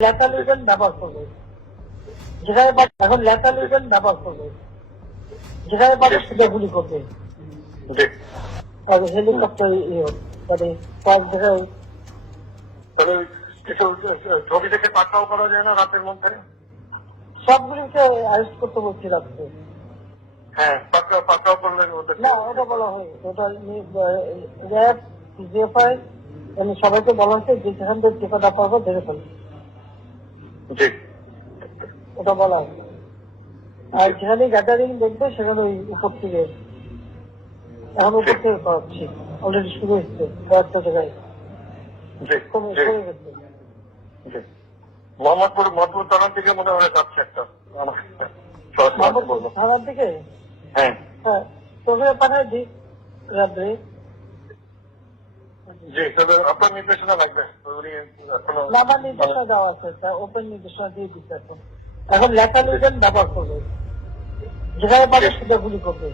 Event ব্যবহার করবে। যেখানে এখন ব্যবহার করবে। যেখানে পারে সেটা গুলি করবে। আর হেলিকপ্টার ইয়ে মানে জায়গায় কিছু ছবি থেকে পাকড়াও করা যায় না রাতের মধ্যে? সবগুলিকে করতে বলছিলাম তো। হ্যাঁ পাকড়াও পাকড়াও করলে না ওটা বলা হয় ওটা র্যাব জিএফআই সবাইকে বলা হয়েছে যে যেখান থেকে টিকাটা পারব ধরে ফেলবে ওটা বলা আর যেখানে গ্যাদারিং দেখবে সেখানে ওই উপর থেকে এখন উপর থেকে করাচ্ছি অলরেডি শুরু হচ্ছে কয়েকটা জায়গায়। মোহাম্মদপুর থানার মনে হয় যাচ্ছে একটা। থানার দিকে? হ্যাঁ। হ্যাঁ তোকে পাঠাই দিই রাত্রে। জি তবে আপনার নির্দেশনা লাগবে। নির্দেশনা দেওয়া আছে ওপেন নির্দেশনা দিয়ে দিচ্ছে এখন। এখন লেখা ইভেন্ট ব্যবহার করবে। যেখানে পারে সেটা গুলি করবে।